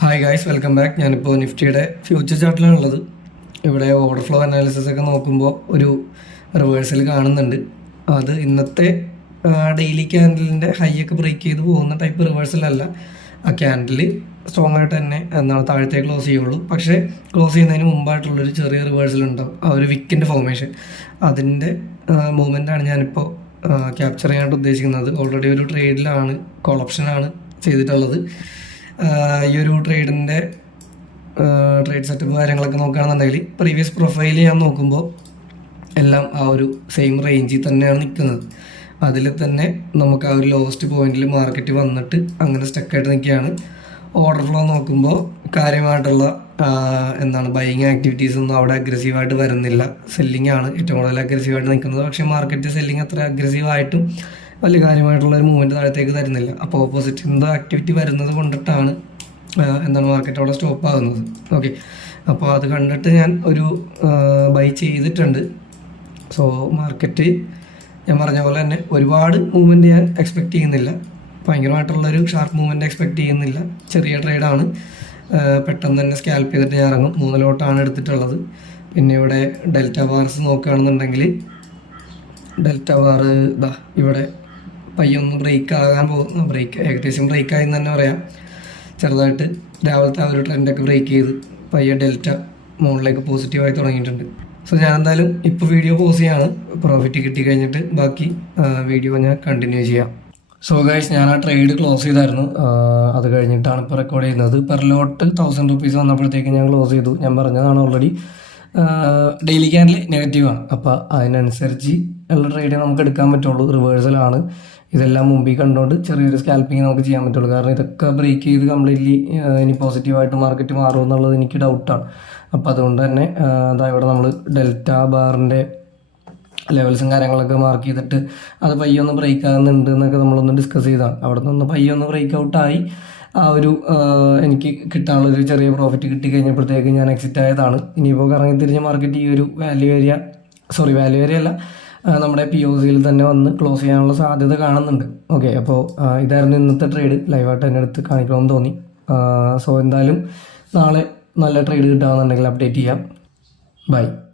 Hi guys, welcome back. ഞാനിപ്പോൾ നിഫ്റ്റിയുടെ future ചാർട്ടിലാണുള്ളത്. ഇവിടെ ഓർഡർ ഫ്ലോ അനാലിസിസ് ഒക്കെ നോക്കുമ്പോൾ ഒരു റിവേഴ്സൽ കാണുന്നുണ്ട്. അത് ഇന്നത്തെ ഡെയിലി ക്യാൻഡലിൻ്റെ ഹൈ ഒക്കെ ബ്രേക്ക് ചെയ്ത് പോകുന്ന ടൈപ്പ് റിവേഴ്സലല്ല. ആ ക്യാൻഡിൽ സ്ട്രോങ് ആയിട്ട് തന്നെ താഴത്തേക്ക് ക്ലോസ് ചെയ്യുള്ളൂ. പക്ഷേ ക്ലോസ് ചെയ്യുന്നതിന് മുമ്പായിട്ടുള്ളൊരു ചെറിയ റിവേഴ്സൽ ഉണ്ടാവും, ആ ഒരു വിക്കിൻ്റെ ഫോർമേഷൻ. അതിൻ്റെ മൂവ്മെൻറ്റാണ് ഞാനിപ്പോൾ ക്യാപ്ചർ ചെയ്യാനായിട്ട് ഉദ്ദേശിക്കുന്നത്. ഓൾറെഡി ഒരു ട്രേഡിലാണ്, കോൾ ഓപ്ഷനാണ് ചെയ്തിട്ടുള്ളത്. ഈ ഒരു ട്രേഡ് സെറ്റപ്പ് കാര്യങ്ങളൊക്കെ നോക്കുകയാണെന്നുണ്ടെങ്കിൽ പ്രീവിയസ് പ്രൊഫൈൽ ഞാൻ നോക്കുമ്പോൾ എല്ലാം ആ ഒരു സെയിം റേഞ്ചിൽ തന്നെയാണ് നിൽക്കുന്നത്. അതിൽ തന്നെ നമുക്ക് ആ ഒരു ലോവസ്റ്റ് പോയിന്റിൽ മാർക്കറ്റ് വന്നിട്ട് അങ്ങനെ സ്റ്റക്കായിട്ട് നിൽക്കുകയാണ്. ഓർഡർ ഫ്ലോ നോക്കുമ്പോൾ കാര്യമായിട്ടുള്ള ബൈയിങ് ആക്ടിവിറ്റീസ് ഒന്നും അവിടെ അഗ്രസീവായിട്ട് വരുന്നില്ല. സെല്ലിംഗ് ആണ് ഏറ്റവും കൂടുതൽ അഗ്രസീവായിട്ട് നിൽക്കുന്നത്. പക്ഷേ മാർക്കറ്റ് സെല്ലിംഗ് അത്ര അഗ്രസീവായിട്ടും വലിയ കാര്യമായിട്ടുള്ള ഒരു മൂവ്മെൻറ്റ് താഴത്തേക്ക് തരുന്നില്ല. അപ്പോൾ ഓപ്പോസിറ്റ് എന്തോ ആക്ടിവിറ്റി വരുന്നത് കൊണ്ടിട്ടാണ് മാർക്കറ്റ് അവിടെ സ്റ്റോപ്പ് ആകുന്നത്. ഓക്കെ, അപ്പോൾ അത് കണ്ടിട്ട് ഞാൻ ഒരു ബൈ ചെയ്തിട്ടുണ്ട്. സോ മാർക്കറ്റ് ഞാൻ പറഞ്ഞ പോലെ തന്നെ ഒരുപാട് മൂവ്മെൻറ്റ് ഞാൻ എക്സ്പെക്റ്റ് ചെയ്യുന്നില്ല. ഭയങ്കരമായിട്ടുള്ളൊരു ഷാർപ്പ് മൂവ്മെൻറ്റ് എക്സ്പെക്റ്റ് ചെയ്യുന്നില്ല. ചെറിയ ട്രേഡാണ്. പെട്ടെന്ന് തന്നെ സ്കാൽപ്പ് ചെയ്തിട്ട് ഞാൻ ഇറങ്ങും. 3 ലോട്ടാണ് എടുത്തിട്ടുള്ളത്. പിന്നെ ഇവിടെ ഡെൽറ്റ ബാർസ് നോക്കുകയാണെന്നുണ്ടെങ്കിൽ ഡെൽറ്റ ബാർ ഇവിടെ പയ്യൊന്ന് ബ്രേക്ക് ആകാൻ പോകുന്നു. ഏകദേശം ബ്രേക്കായി എന്ന് തന്നെ പറയാം. ചെറുതായിട്ട് രാവിലത്തെ ആ ഒരു ട്രെൻഡൊക്കെ ബ്രേക്ക് ചെയ്ത് പയ്യെ ഡെൽറ്റ മുകളിലേക്ക് പോസിറ്റീവായി തുടങ്ങിയിട്ടുണ്ട്. സോ ഞാൻ എന്തായാലും ഇപ്പോൾ വീഡിയോ പോസ് ചെയ്യാണ്. പ്രോഫിറ്റ് കിട്ടി കഴിഞ്ഞിട്ട് ബാക്കി വീഡിയോ ഞാൻ കണ്ടിന്യൂ ചെയ്യാം. സോ ഗൈസ്, ഞാൻ ആ ട്രേഡ് ക്ലോസ് ചെയ്തായിരുന്നു. അത് കഴിഞ്ഞിട്ടാണ് ഇപ്പോൾ റെക്കോർഡ് ചെയ്യുന്നത്. പെർ ലോട്ട് 1000 റുപ്പീസ് വന്നപ്പോഴത്തേക്ക് ഞാൻ ക്ലോസ് ചെയ്തു. ഞാൻ പറഞ്ഞതാണ് ഓൾറെഡി ഡെയിലി ക്യാൻഡിൽ നെഗറ്റീവാണ്. അപ്പോൾ അതിനനുസരിച്ച് ഉള്ള ട്രേഡ് നമുക്ക് എടുക്കാൻ പറ്റുള്ളൂ. റിവേഴ്സലാണ് ഇതെല്ലാം മുമ്പിൽ കണ്ടുകൊണ്ട് ചെറിയൊരു സ്കാൽപ്പിങ് നമുക്ക് ചെയ്യാൻ പറ്റുള്ളൂ. കാരണം ഇതൊക്കെ ബ്രേക്ക് ചെയ്ത് കംപ്ലീറ്റ്ലി ഇനി പോസിറ്റീവായിട്ട് മാർക്കറ്റ് മാറും എന്നുള്ളത് എനിക്ക് ഡൗട്ടാണ്. അപ്പോൾ അതുകൊണ്ട് തന്നെ ഇവിടെ നമ്മൾ ഡെൽറ്റ ബാറിൻ്റെ ലെവൽസും കാര്യങ്ങളൊക്കെ മാർക്ക് ചെയ്തിട്ട് അത് പയ്യൊന്ന് ബ്രേക്ക് ആകുന്നുണ്ട് എന്നൊക്കെ നമ്മളൊന്ന് ഡിസ്കസ് ചെയ്താണ്. അവിടെ നിന്ന് പയ്യൊന്ന് ബ്രേക്ക് ഔട്ടായി ആ ഒരു എനിക്ക് കിട്ടാനുള്ളൊരു ചെറിയ പ്രോഫിറ്റ് കിട്ടി കഴിഞ്ഞപ്പോഴത്തേക്ക് ഞാൻ എക്സിറ്റ് ആയതാണ്. ഇനിയിപ്പോൾ കറങ്ങി തിരിഞ്ഞ് മാർക്കറ്റ് ഈ ഒരു വാല്യൂ ഏരിയ അല്ല, നമ്മുടെ POCയിൽ തന്നെ വന്ന് ക്ലോസ് ചെയ്യാനുള്ള സാധ്യത കാണുന്നുണ്ട്. ഓക്കെ, അപ്പോൾ ഇതായിരുന്നു ഇന്നത്തെ ട്രേഡ്. ലൈവായിട്ട് എൻ്റെ അടുത്ത് കാണിക്കണമെന്ന് തോന്നി. സോ എന്തായാലും നാളെ നല്ല ട്രേഡ് കിട്ടുകയാണെന്നുണ്ടെങ്കിൽ അപ്ഡേറ്റ് ചെയ്യാം. ബൈ.